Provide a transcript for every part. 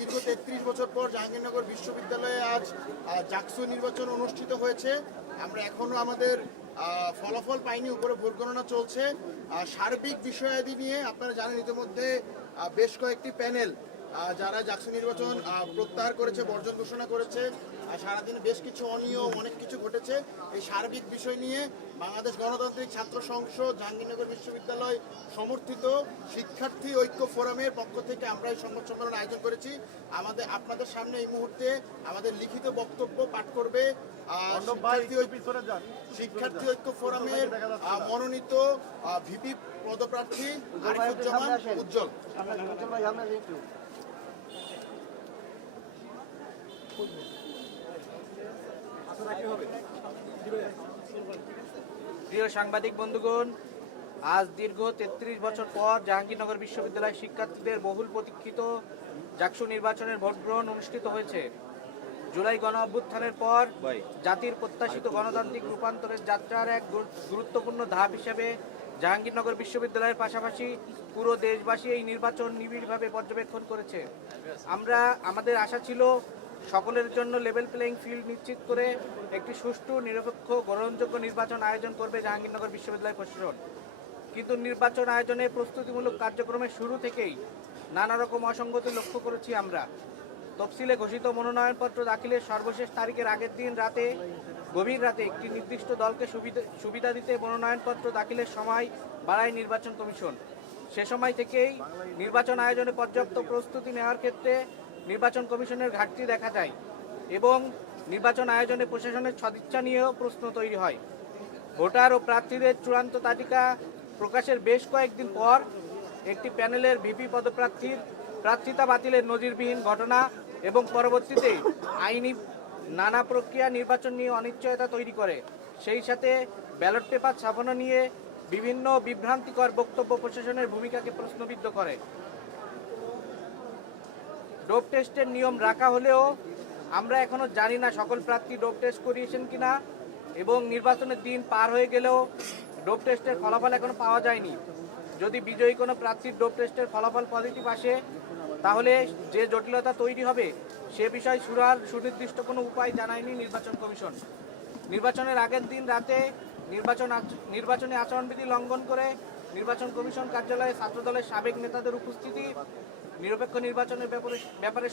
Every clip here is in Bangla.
দীর্ঘ 33 বছর পর জাহাঙ্গীরনগর বিশ্ববিদ্যালয়ে আজ জাকসু নির্বাচন অনুষ্ঠিত হয়েছে। আমরা এখনো আমাদের ফলাফল পাইনি, উপরে ভোট গণনা চলছে। সার্বিক বিষয়াদি নিয়ে আপনারা জানেন ইতিমধ্যে বেশ কয়েকটি প্যানেল যারা জাকসু নির্বাচন প্রত্যাহার করেছে, বর্জন ঘোষণা করেছে। সারাদিনে বেশ কিছু অনিয়ম, অনেক কিছু ঘটেছে। এই সার্বিক বিষয় নিয়ে বাংলাদেশ গণতান্ত্রিক ছাত্র সংসদ জাহাঙ্গীরনগর বিশ্ববিদ্যালয় সমর্থিত শিক্ষার্থী ঐক্য ফোরামের পক্ষ থেকে আমরা এই সংবাদ সম্মেলন আয়োজন করেছি। আপনাদের সামনে এই মুহূর্তে আমাদের লিখিত বক্তব্য পাঠ করবে শিক্ষার্থী ঐক্য ফোরামের মনোনীত ভিপি পদপ্রার্থী আরিফুজ্জামান উজ্জ্বল। প্রিয় সাংবাদিক বন্ধুগণ, আজ দীর্ঘ 33 বছর পর জাহাঙ্গীরনগর বিশ্ববিদ্যালয়ের শিক্ষার্থীদের বহুল প্রতীক্ষিত জাকসু নির্বাচনের ভোট গ্রহণ অনুষ্ঠিত হয়েছে। জুলাই গণ অভ্যুত্থানের পর জাতির প্রত্যাশিত গণতান্ত্রিক রূপান্তরের যাত্রার এক গুরুত্বপূর্ণ ধাপ হিসেবে জাহাঙ্গীরনগর বিশ্ববিদ্যালয়ের পাশাপাশি পুরো দেশবাসী এই নির্বাচন নিবিড়ভাবে পর্যবেক্ষণ করেছে। আমাদের আশা ছিল সকলের জন্য লেভেল প্লেইং ফিল্ড নিশ্চিত করে একটি সুষ্ঠু, নিরপেক্ষ, গ্রহণযোগ্য নির্বাচন আয়োজন করবে জাহাঙ্গীরনগর বিশ্ববিদ্যালয় প্রশাসন। কিন্তু নির্বাচন আয়োজনে প্রস্তুতিমূলক কার্যক্রমের শুরু থেকেই নানা রকম অসঙ্গতি লক্ষ্য করেছি আমরা। তফসিলে ঘোষিত মনোনয়নপত্র দাখিলের সর্বশেষ তারিখের আগের দিন গভীর রাতে একটি নির্দিষ্ট দলকে সুবিধা দিতে মনোনয়নপত্র দাখিলের সময় বাড়ায় নির্বাচন কমিশন। সে সময় থেকেই নির্বাচন আয়োজনে পর্যাপ্ত প্রস্তুতি নেওয়ার ক্ষেত্রে নির্বাচন কমিশনের ঘাটতি দেখা যায় এবং নির্বাচন আয়োজনে প্রশাসনের সদিচ্ছা নিয়েও প্রশ্ন তৈরি হয়। ভোটার ও প্রার্থীদের চূড়ান্ত তালিকা প্রকাশের বেশ কয়েকদিন পর একটি প্যানেলের ভিপি পদপ্রার্থীর প্রার্থিতা বাতিলের নজিরবিহীন ঘটনা এবং পরবর্তীতে আইনি নানা প্রক্রিয়া নির্বাচন নিয়ে অনিশ্চয়তা তৈরি করে। সেই সাথে ব্যালট পেপার ছাপানো নিয়ে বিভিন্ন বিভ্রান্তিকর বক্তব্য প্রশাসনের ভূমিকাকে প্রশ্নবিদ্ধ করে। ডোপ টেস্টের নিয়ম রাখা হলেও আমরা এখনো জানি না সকল প্রার্থী ডোপ টেস্ট করিয়েছেন কিনা, এবং নির্বাচনের দিন পার হয়ে গেলেও ডোপ টেস্টের ফলাফল এখনো পাওয়া যায়নি। যদি বিজয়ী কোনো প্রার্থীর ডোপ টেস্টের ফলাফল পজিটিভ আসে তাহলে যে জটিলতা তৈরি হবে সে বিষয়ে সুনির্দিষ্ট কোনো উপায় জানায়নি নির্বাচন কমিশন। নির্বাচনের আগের দিন রাতে নির্বাচনী আচরণবিধি লঙ্ঘন করে নির্বাচন কমিশন কার্যালয়ে ছাত্রদলের সাবেক নেতাদের উপস্থিতি নিরপেক্ষ নির্বাচনের ব্যাপারে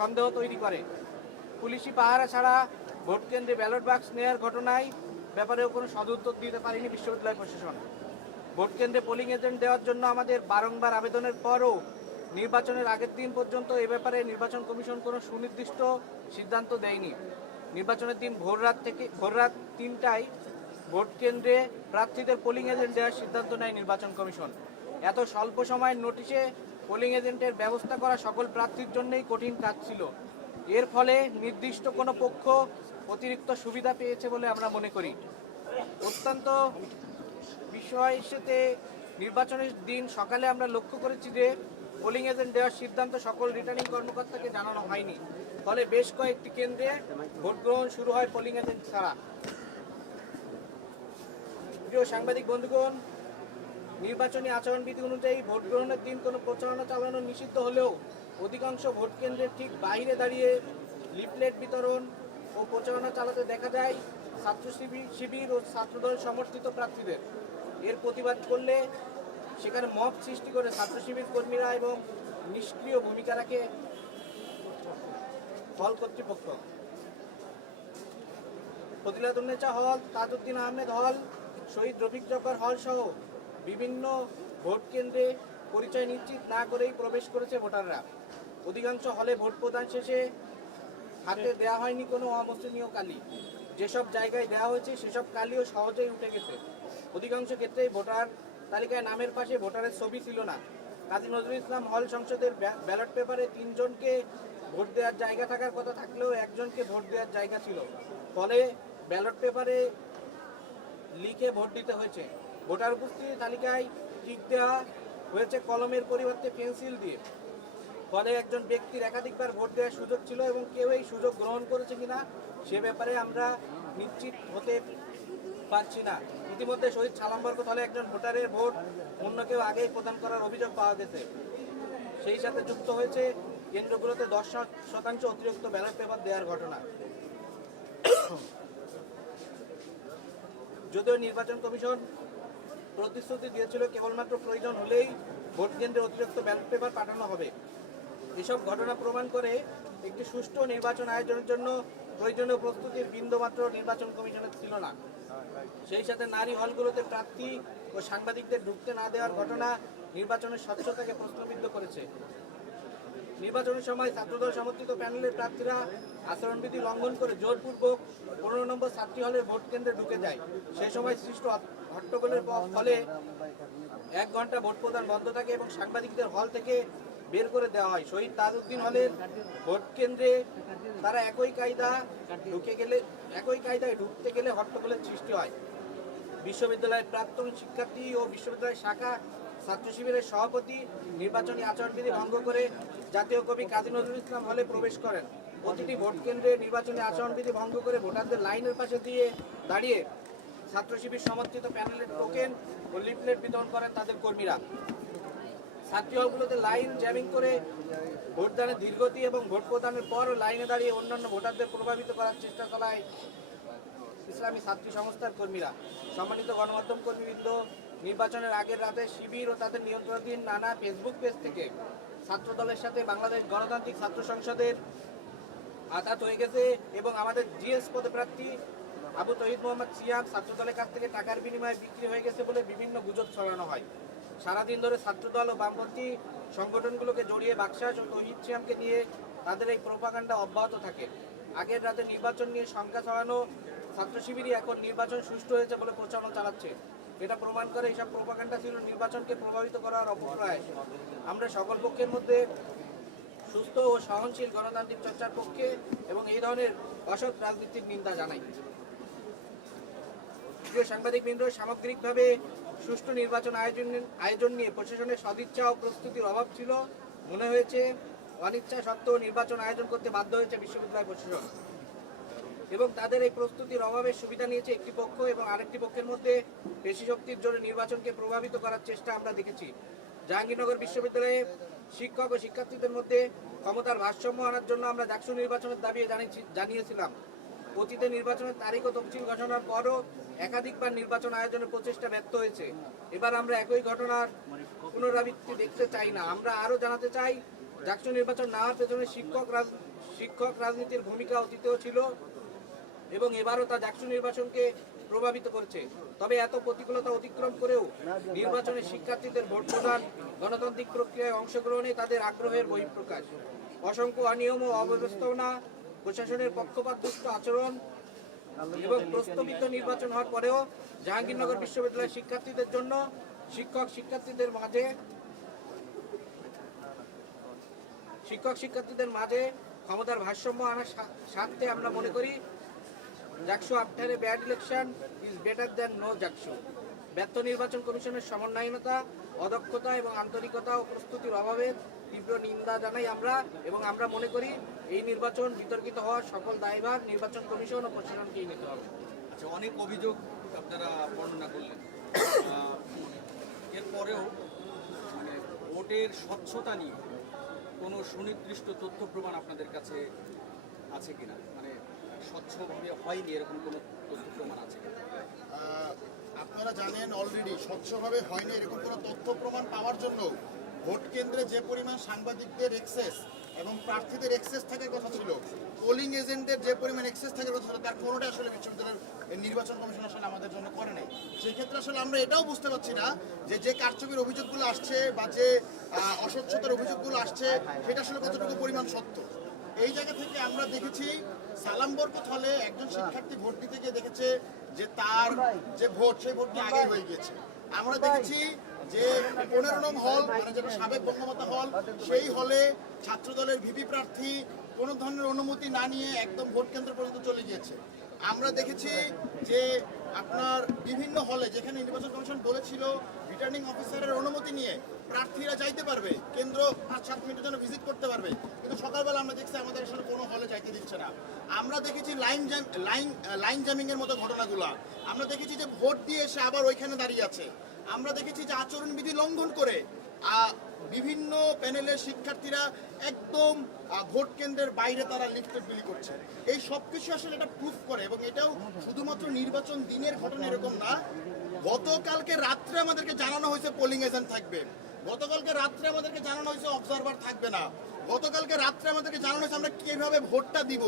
সন্দেহ তৈরি করে। পুলিশি পাহারা ছাড়া ভোট কেন্দ্রে ব্যালট বাক্স নেওয়ার ঘটনায় ব্যাপারেও কোনো সদুত্তর দিতে পারেনি বিশ্ববিদ্যালয় প্রশাসন। ভোট কেন্দ্রে পোলিং এজেন্ট দেওয়ার জন্য আমাদের বারংবার আবেদনের পরও নির্বাচনের আগের দিন পর্যন্ত এ ব্যাপারে নির্বাচন কমিশন কোনো সুনির্দিষ্ট সিদ্ধান্ত দেয়নি। নির্বাচনের দিন ভোররাত 3টায় ভোট কেন্দ্রে প্রার্থীদের পোলিং এজেন্ট দেওয়ার সিদ্ধান্ত নেয় নির্বাচন কমিশন। এত স্বল্প সময়ের নোটিশে পোলিং এজেন্টের ব্যবস্থা করা সকল প্রার্থীর জন্যই কঠিন কাজ ছিল। এর ফলে নির্দিষ্ট কোনো পক্ষ অতিরিক্ত সুবিধা পেয়েছে বলে আমরা মনে করি। অত্যন্ত বিষয়ের সাথে নির্বাচনের দিন সকালে আমরা লক্ষ্য করেছি যে পোলিং এজেন্ট দেওয়ার সিদ্ধান্ত সকল রিটার্নিং কর্মকর্তাকে জানানো হয়নি, ফলে বেশ কয়েকটি কেন্দ্রে ভোট গ্রহণ শুরু হয় পোলিং এজেন্ট ছাড়া। প্রিয় সাংবাদিক বন্ধুগণ, নির্বাচনী আচরণবিধি অনুযায়ী ভোট গ্রহণের দিন কোনো প্রচারণা চালানো নিষিদ্ধ হলেও অধিকাংশ ভোট কেন্দ্রের ঠিক বাইরে দাঁড়িয়ে লিফলেট বিতরণ ও প্রচারণা চালাতে দেখা যায় ছাত্র শিবির ও ছাত্রদল সমর্থিত প্রার্থীদের। এর প্রতিবাদ করলে সেখানে মব সৃষ্টি করে ছাত্র শিবির কর্মীরা এবং নিষ্ক্রিয় ভূমিকা রাখে হল কর্তৃপক্ষ। ফজিলাতুন্নেছা হল, তাজউদ্দিন আহমেদ হল, শহীদ রফিক জব্বার হল সহ বিভিন্ন ভোট কেন্দ্রে পরিচয় নিশ্চিত না করেই প্রবেশ করেছে ভোটাররা। অধিকাংশ হলে ভোট প্রদান শেষে হাতে দেওয়া হয়নি কোনো অমুসলিমীয় কালি। যেসব জায়গায় দেওয়া হয়েছে সেসব কালিও সহজেই উঠে গেছে। অধিকাংশ ক্ষেত্রেই ভোটার তালিকায় নামের পাশে ভোটারের ছবি ছিল না। কাজী নজরুল ইসলাম হল সংসদের ব্যালট পেপারে 3 জনকে ভোট দেওয়ার জায়গা থাকার কথা থাকলেও 1 জনকে ভোট দেওয়ার জায়গা ছিল, ফলে ব্যালট পেপারে লিখে ভোট দিতে হয়েছে। ভোটার উপস্থিতি তালিকায় টিক দেওয়া হয়েছে কলমের পরিবর্তে পেন্সিল দিয়ে, ফলে একজন ব্যক্তির একাধিকবার ভোট দেওয়ার সুযোগ ছিল এবং কেউ এই সুযোগ গ্রহণ করেছে কিনা সে ব্যাপারে আমরা নিশ্চিত হতে পারছি না। ইতিমধ্যে শহীদ সালাম বরকত হলে একজন ভোটারের ভোট অন্য কেউ আগেই প্রদান করার অভিযোগ পাওয়া গেছে। সেই সাথে যুক্ত হয়েছে কেন্দ্রগুলোতে 10% অতিরিক্ত ব্যালট পেপার দেওয়ার ঘটনা। যদিও নির্বাচন কমিশন প্রতিশ্রুতি দিয়েছিল কেবলমাত্র প্রয়োজন হলেই ভোট কেন্দ্রে অতিরিক্ত ব্যালট পেপার পাঠানো হবে, এসব ঘটনা প্রমাণ করে একটি সুষ্ঠু নির্বাচন আয়োজনের জন্য প্রয়োজনীয় প্রস্তুতির বিন্দুমাত্র নির্বাচন কমিশনের ছিল না। সেই সাথে নারী হলগুলোতে প্রার্থী ও সাংবাদিকদের ঢুকতে না দেওয়ার ঘটনা নির্বাচনের স্বচ্ছতাকে প্রশ্নবিদ্ধ করেছে। নির্বাচনের সময় ছাত্রদল সমর্থিত প্যানেলের প্রার্থীরা আচরণবিধি লঙ্ঘন করে জোরপূর্বক 15 নম্বর ছাত্রী হলের ভোট কেন্দ্রে ঢুকে যায়। সেই সময় সৃষ্ট হট্টগোলের ফলে 1 ঘন্টা ভোট প্রদান বন্ধ থাকে এবং সাংবাদিকদের হল থেকে বের করে দেওয়া হয়। শহীদ তাজউদ্দিন হলের ভোট কেন্দ্রে তারা একই কায়দায় ঢুকতে গেলে হট্টগোলের সৃষ্টি হয়। বিশ্ববিদ্যালয়ের প্রাক্তন শিক্ষার্থী ও বিশ্ববিদ্যালয়ের শাখা ছাত্র শিবিরের সভাপতি নির্বাচনী আচরণবিধি ভঙ্গ করে জাতীয় কবি কাজী নজরুল ইসলাম হলে প্রবেশ করেন। প্রতিটি ভোট কেন্দ্রে নির্বাচনী আচরণবিধি ভঙ্গ করে ভোটারদের লাইনের পাশে দিয়ে দাঁড়িয়ে ছাত্র শিবির সমর্থিত প্যানেলের টোকেন ও লিফলেট বিতরণ করেন তাদের কর্মীরা। ছাত্রী হলগুলোতে লাইন জ্যামিং করে ভোটদানের ধীরগতি এবং ভোট প্রদানের পর লাইনে দাঁড়িয়ে অন্যান্য ভোটারদের প্রভাবিত করার চেষ্টা চালায় ইসলামী ছাত্রী সংস্থার কর্মীরা। সম্মানিত গণমাধ্যম কর্মীবৃন্দ, নির্বাচনের আগের রাতে শিবির ও তাদের নিয়ন্ত্রণাধীন নানা ফেসবুক পেজ থেকে ছাত্র দলের সাথে বাংলাদেশ গণতান্ত্রিক ছাত্র সংসদের আঘাত হয়ে গেছে এবং আমাদের জিএস পদপ্রার্থী আবু তহিদ মোহাম্মদ সিয়াম ছাত্র দলের কাছ থেকে টাকার বিনিময়ে বিক্রি হয়ে গেছে বলে বিভিন্ন গুজব ছড়ানো হয়। সারাদিন ধরে ছাত্রদল ও বামপন্থী সংগঠনগুলোকে জড়িয়ে বাকশাস ও তহিদ সিয়ামকে নিয়ে তাদের এই প্রোপাগান্ডা অব্যাহত থাকে। আগের রাতে নির্বাচন নিয়ে শঙ্কা ছড়ানো ছাত্র শিবিরই এখন নির্বাচন সুষ্ঠু হয়েছে বলে প্রচারণা চালাচ্ছে। এটা প্রমাণ করে এইসব প্রোপাগান্ডা ছিল নির্বাচনকে প্রভাবিত করার অপপ্রয়াস। আমরা সকল পক্ষের মধ্যে সুস্থ ও সহনশীল গণতান্ত্রিক চর্চার পক্ষে এবং এই ধরনের অসৎ রাজনীতির নিন্দা জানাই। প্রিয় সাংবাদিকবৃন্দ, সামগ্রিকভাবে সুষ্ঠু নির্বাচন আয়োজন নিয়ে প্রশাসনের সদিচ্ছা ও প্রস্তুতির অভাব ছিল। মনে হয়েছে অনিচ্ছা সত্ত্বেও নির্বাচন আয়োজন করতে বাধ্য হয়েছে বিশ্ববিদ্যালয় প্রশাসন এবং তাদের এই প্রস্তুতির অভাবের সুবিধা নিয়েছে একটি পক্ষ এবং আরেকটি পক্ষের মধ্যে পেশি শক্তির জোরে নির্বাচনকে প্রভাবিত করার চেষ্টা আমরা দেখেছি। জাহাঙ্গীরনগর বিশ্ববিদ্যালয়ে শিক্ষক ও শিক্ষার্থীদের মধ্যে ক্ষমতার ভারসাম্য আনার জন্য আমরা ডাকসু নির্বাচনের দাবি জানিয়েছিলাম। অতীতে নির্বাচনের তারিখ ও তফসিল ঘোষণার পরও একাধিকবার নির্বাচন আয়োজনের প্রচেষ্টা ব্যর্থ হয়েছে। এবার আমরা একই ঘটনার পুনরাবৃত্তি দেখতে চাই না। আমরা আরও জানাতে চাই, ডাকসু নির্বাচন না হওয়ার পেছনে শিক্ষক রাজনীতির ভূমিকা অতীতেও ছিল এবং এবারও তা ডাকসু নির্বাচনকে প্রভাবিত করেছে। তবে এত প্রতিকূলতা অতিক্রম করেও নির্বাচনে শিক্ষার্থীদের ভোট প্রদান, গণতান্ত্রিক প্রক্রিয়ায় অংশগ্রহণে তাদের আগ্রহের বহিঃপ্রকাশ। অসংখ্য অনিয়ম ও অব্যবস্থাপনা, প্রশাসনের পক্ষপাতদুষ্ট আচরণ এবং প্রস্তাবিত নির্বাচন হওয়ার পরেও জাহাঙ্গীরনগর বিশ্ববিদ্যালয়ের শিক্ষার্থীদের মাঝে ক্ষমতার ভারসাম্য আনার স্বার্থে আমরা মনে করি DUCSU after a bad election is better than no DUCSU. ব্যর্থ নির্বাচন কমিশনের সমন্বয়হীনতা, অদক্ষতা এবং আন্তরিকতা ও প্রস্তুতির অভাবের তীব্র নিন্দা জানাই আমরা এবং আমরা মনে করি এই নির্বাচন বিতর্কিত হওয়ার সকল দায়ভার নির্বাচন কমিশন ও প্রশাসনকেই নিতে হবে। আচ্ছা, অনেক অভিযোগ আপনারা বর্ণনা করলেন, এরপরেও মানে ভোটের স্বচ্ছতা নিয়ে কোনো সুনির্দিষ্ট তথ্য প্রমাণ আপনাদের কাছে আছে কিনা? মানে স্বচ্ছভাবে হয়নি এরকম কোনো তথ্য প্রমাণ আছে কিনা? আপনারা জানেন অলরেডি স্বচ্ছভাবে হয়নি এরকম কোনো তথ্য প্রমাণ পাওয়ার জন্য ভোট কেন্দ্রে যে পরিমাণ সাংবাদিকদের এক্সেস এবং প্রার্থীদের এক্সেস থাকার কথা ছিল, পোলিং এজেন্টদের যে পরিমাণ এক্সেস থাকার কথা ছিল, তার কোনোটা আসলে বিশ্ববিদ্যালয়ের নির্বাচন কমিশন আসলে আমাদের জন্য করে নাই। সেই ক্ষেত্রে আসলে আমরা এটাও বুঝতে পারছি না যে কারচুপির অভিযোগগুলো আসছে বা যে অস্বচ্ছতার অভিযোগগুলো আসছে সেটা আসলে কতটুকু পরিমাণ সত্য। এই জায়গা থেকে আমরা দেখেছি সালাম বরকত হলে একজন শিক্ষার্থী ভোট দিতে গিয়ে দেখেছে যে তার যে ভোট, সেই ভোটটি আগে হয়ে গিয়েছে। আমরা দেখেছি যে 15 নং হল, মানে যেটা সাবেক বঙ্গমাতা হল, সেই হলে ছাত্রদলের ভিপি প্রার্থী কোনো ধরনের অনুমতি না নিয়ে একদম ভোট কেন্দ্র পর্যন্ত চলে গিয়েছে। আমরা দেখেছি যে আপনার বিভিন্ন হলে যেখানে নির্বাচন কমিশন বলেছিল রিটার্নিং অফিসারের অনুমতি নিয়ে প্রার্থীরা যাইতে পারবে, কেন্দ্র 5-7 মিনিটের জন্য ভিজিট করতে পারবে, কিন্তু সকালবেলা আমরা দেখছি আমাদের আসলে কোনো হলে যাইতে দিচ্ছে না। আমরা দেখেছি লাইন জ্যামিং এর মতো ঘটনাগুলো। আমরা দেখেছি যে ভোট দিয়ে এসে আবার ওইখানে দাঁড়িয়ে আছে। আমরা দেখেছি যে আচরণবিধি লঙ্ঘন করে বিভিন্ন প্যানেলের শিক্ষার্থীরা একদম ভোট কেন্দ্রের বাইরে তারা লিফলেট বিলি করছে। এই সব কিছু আসলে এটা প্রুফ করে, এবং এটাও শুধুমাত্র নির্বাচন দিনের ঘটনা এরকম না। গতকালকে রাত্রে আমাদেরকে জানানো হয়েছে পোলিং এজেন্ট থাকবে, গতকালকে রাত্রে আমাদেরকে জানানো হয়েছে অবজারভার থাকবে না, গতকালকে রাত্রে আমাদেরকে জানানো হয়েছে আমরা কিভাবে ভোটটা দিব,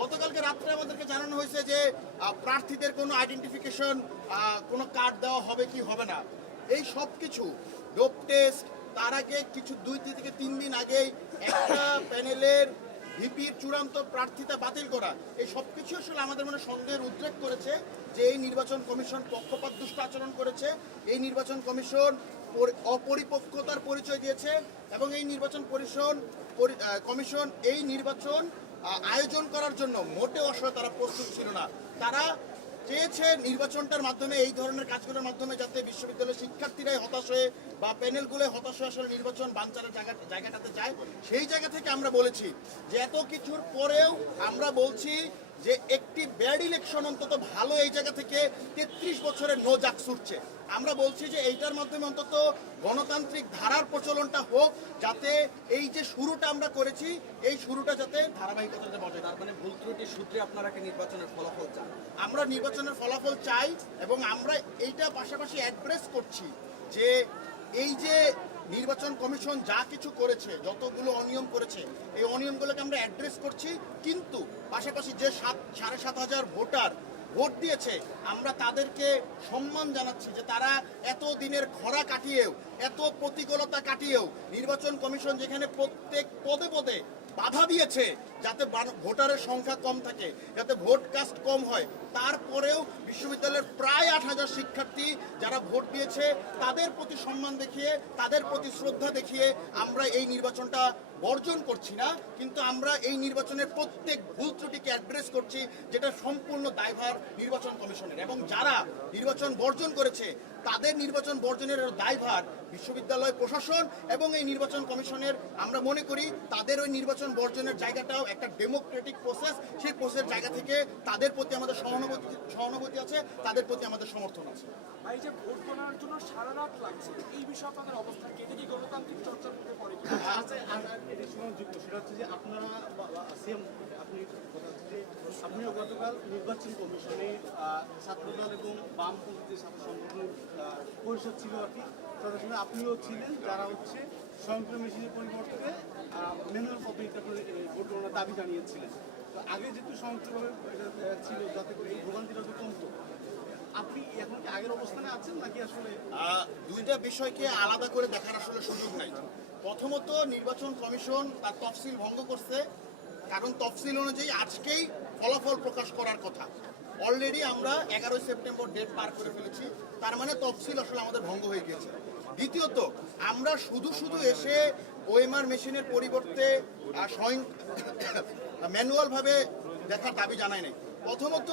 গতকালকে রাত্রে আমাদেরকে জানানো হয়েছে যে প্রার্থীদের কোনো আইডেন্টিফিকেশন কোনো কার্ড দেওয়া হবে কি হবে না। এই সব কিছু ডোপ টেস্ট, তার আগে কিছু 2 থেকে 3 দিন আগেই একটা প্যানেলের ভিপির চূড়ান্ত প্রার্থিতা বাতিল করা, এই সব কিছু আসলে আমাদের মনে সন্দেহের উদ্রেক করেছে যে এই নির্বাচন কমিশন পক্ষপাতদুষ্ট আচরণ করেছে, এই নির্বাচন কমিশন অপরিপক্কতার পরিচয় দিয়েছে, এবং এই নির্বাচন কমিশন এই নির্বাচন আয়োজন করার জন্য মোটেও আসলে তারা প্রস্তুত ছিল না। তারা চেয়েছে নির্বাচনটার মাধ্যমে, এই ধরনের কাজগুলোর মাধ্যমে যাতে বিশ্ববিদ্যালয়ের শিক্ষার্থীরাই হতাশ হয়ে বা প্যানেলগুলো হতাশ হয়ে আসলে নির্বাচন বানচালের জায়গাটাতে যায়। সেই জায়গা থেকে আমরা বলেছি যে এত কিছুর পরেও আমরা বলছি যে একটি ব্যাড ইলেকশন অন্তত ভালো, এই জায়গা থেকে 33 বছরের নো জাক ছুটছে। আমরা বলছি যে এইটার মাধ্যমে অন্তত গণতান্ত্রিক ধারার প্রচলনটা হোক, যাতে এই যে শুরুটা আমরা করেছি এই শুরুটা যাতে ধারাবাহিকতাতে বজায়। তার মানে ভুল ত্রুটির সূত্রে আপনারা কি নির্বাচনের ফলাফল চান? আমরা নির্বাচনের ফলাফল চাই, এবং আমরা এইটা পাশাপাশি অ্যাড্রেস করছি যে এই যে নির্বাচন কমিশন যা কিছু করেছে, যতগুলো অনিয়ম করেছে, এই অনিয়মগুলোকে আমরা অ্যাড্রেস করছি, কিন্তু পাশাপাশি যে 7,500 ভোটার ভোট দিয়েছে আমরা তাদেরকে সম্মান জানাচ্ছি যে তারা এত দিনের খরা কাটিয়েও, এত প্রতিকূলতা কাটিয়েও নির্বাচন কমিশন যেখানে প্রত্যেক পদে পদে বাধা দিয়েছে যাতে ভোটারের সংখ্যা কম থাকে, যাতে ভোট কাস্ট কম হয়, তারপরেও বিশ্ববিদ্যালয়ের প্রায় 8,000 শিক্ষার্থী যারা ভোট দিয়েছে তাদের প্রতি সম্মান দেখিয়ে, তাদের প্রতি শ্রদ্ধা দেখিয়ে আমরা এই নির্বাচনটা বর্জন করছি না, কিন্তু আমরা এই নির্বাচনের প্রত্যেক ভুল ত্রুটিকে অ্যাড্রেস করছি, যেটা সম্পূর্ণ দায়ভার নির্বাচন কমিশনের। এবং যারা নির্বাচন বর্জন করেছে তাদের নির্বাচন বর্জনের দায়ভার বিশ্ববিদ্যালয় প্রশাসন এবং এই নির্বাচন কমিশনের। আমরা মনে করি তাদের ওই নির্বাচন বর্জনের জায়গাটাও একটা ডেমোক্রেটিক প্রসেস, সেই প্রসেসের জায়গা থেকে তাদের প্রতি আমাদের সহানুভূতি আছে, তাদের প্রতি আমাদের সমর্থন আছে। এই যে ভোট গণনার জন্য সারা রাত লাগছে, এই বিষয়ে আপনাদের অবস্থান কি? এটা কি গণতান্ত্রিক চর্চার মধ্যে পড়ে কি? এটির সঙ্গে যুক্ত সেটা হচ্ছে যে আপনারা সিএম আপনি কথা হচ্ছে যে আপনিও গতকাল নির্বাচন কমিশনে ছাত্রদল এবং বামপন্থী ছাত্র সংগঠন পরিষদ ছিল আর কি, তাদের সঙ্গে আপনিও ছিলেন, যারা হচ্ছে স্বয়ংক্রিয় মেশিনের পরিবর্তে ম্যানুয়াল পদ্ধতিতে ভোট গণনার দাবি জানিয়েছিলেন। তো আগে যেহেতু স্বয়ংক্রিয়ভাবে ছিল যাতে করে এই ভোগান্তিটা তো কমতো, আপনি এখন কি আগের অবস্থানে আছেন নাকি আসলে? দুইটা বিষয়কে আলাদা করে দেখার আসলে সুযোগ নাই। প্রথমত নির্বাচন কমিশন তার তফসিল ভঙ্গ করছে, কারণ তফসিল অনুযায়ী আজকেই ফলাফল প্রকাশ করার কথা। অলরেডি আমরা 11 সেপ্টেম্বর ডেট পার করে ফেলেছি, তার মানে তফসিল আসলে আমাদের ভঙ্গ হয়ে গিয়েছে। দ্বিতীয়ত আমরা শুধু এসে ওএমআর মেশিনের পরিবর্তে ম্যানুয়াল ভাবে দেখার দাবি জানাই নাই। প্রথমত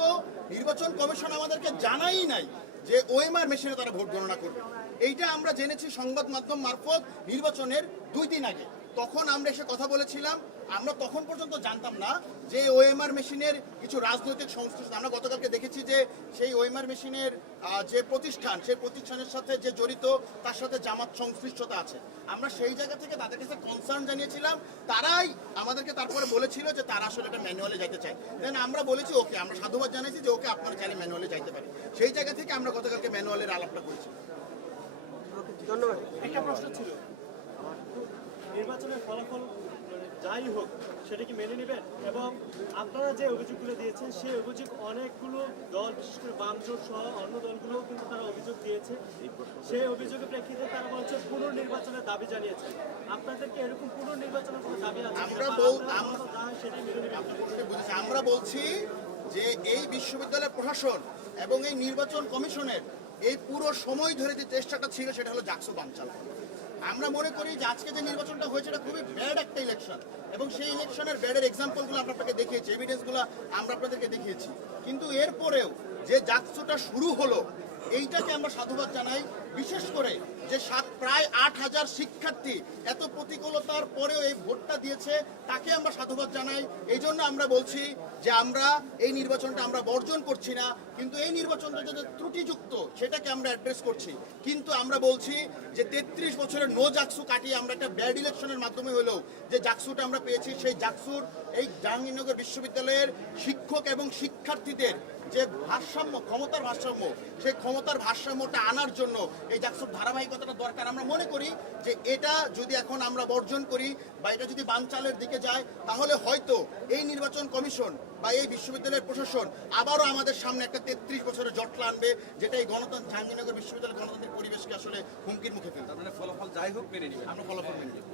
নির্বাচন কমিশন আমাদেরকে জানাই নাই যে ওএমআর মেশিনে তারা ভোট গণনা করবে। এইটা আমরা জেনেছি সংবাদ মাধ্যম মারফত নির্বাচনের 2 দিন আগে। তখন আমরা এসে কথা বলেছিলাম, আমরা তখন পর্যন্ত জানতাম না যে ওএমআর মেশিনের কিছু রাজনৈতিক সংশ্লিষ্ট। আমরা গতকালকে দেখেছি যে সেই ওএমআর মেশিনের যে প্রতিষ্ঠান, সেই প্রতিষ্ঠানের সাথে যে জড়িত তার সাথে জামাত সংশ্লিষ্টতা আছে। আমরা সেই জায়গা থেকে তাদের কাছে কনসার্ন জানিয়েছিলাম, তারাই আমাদেরকে তারপরে বলেছিল যে তারা আসলে এটা ম্যানুয়ালে যাইতে চায়। দেন আমরা বলেছি ওকে, আমরা সাধুবাদ জানাইছি যে ওকে আপনারা চাইলে ম্যানুয়ালে যাইতে পারে। সেই জায়গা থেকে আমরা গতকালকে ম্যানুয়ালের আলাপটা করেছি। ধন্যবাদ। একটা প্রশ্ন ছিল, নির্বাচনের ফলাফল যাই হোক সেটা কি মেনে নেবেন? এবং আপনারা যে অভিযোগগুলো দিয়েছেন সেই অভিযোগ অনেকগুলো দল, বিশেষ করে বামজোট সহ অন্য দলগুলোও কিন্তু তারা অভিযোগ দিয়েছে। সেই অভিযোগের প্রেক্ষিতে তারা বলছে পুনর্নির্বাচনের দাবি জানিয়েছে। আপনাদেরকে এরকম পুনর্নির্বাচনের কোনো দাবি আছে? আমরা বলছি যে এই বিশ্ববিদ্যালয়ের প্রশাসন এবং এই নির্বাচন কমিশনের এই পুরো সময় ধরে যে চেষ্টাটা ছিল সেটা হলো জাকসু বানচাল। আমরা মনে করি যে আজকে যে নির্বাচনটা হয়েছে এটা খুবই ব্যাড একটা ইলেকশন, এবং সেই ইলেকশনের ব্যাডের এক্সাম্পলগুলো আমরা আপনাকে দেখিয়েছি, এভিডেন্সগুলো আমরা আপনাদেরকে দেখিয়েছি। কিন্তু এরপরেও যে জাকসুটা শুরু হলো, এইটাকে আমরা সাধুবাদ জানাই। বিশেষ করে যে প্রায় 8,000 শিক্ষার্থী এত প্রতিকূলতার পরেও এই ভোটটা দিয়েছে, তাকে আমরা সাধুবাদ জানাই। এই জন্য আমরা বলছি যে আমরা এই নির্বাচনটা আমরা বর্জন করছি না, কিন্তু এই নির্বাচনটা যদি ত্রুটিযুক্ত সেটাকে আমরা অ্যাড্রেস করছি। কিন্তু আমরা বলছি যে 33 বছরের নো জাকসু কাটিয়ে আমরা একটা ব্যাড ইলেকশনের মাধ্যমে হলেও যে জাকসুটা আমরা পেয়েছি, সেই জাকসুর এই জাহাঙ্গীরনগর বিশ্ববিদ্যালয়ের শিক্ষক এবং শিক্ষার্থীদের যে ভারসাম্য, ক্ষমতার ভারসাম্য, সেই ক্ষমতার ভারসাম্যটা আনার জন্য এই জাকসুর ধারাবাহিকতাটা দরকার। আমরা মনে করি যে এটা যদি এখন আমরা বর্জন করি বা এটা যদি বানচালের দিকে যায়, তাহলে হয়তো এই নির্বাচন কমিশন বা এই বিশ্ববিদ্যালয়ের প্রশাসন আবারও আমাদের সামনে একটা 33 বছরের জটলা আনবে, যেটা এই গণতন্ত্র জাহাঙ্গীরনগর বিশ্ববিদ্যালয়ের গণতান্ত্রিক পরিবেশকে আসলে হুমকির মুখে ফেলবে। তার মানে ফলাফল যাই হোক মেনে নেবেন। আমরা ফলাফল মেনে নিই।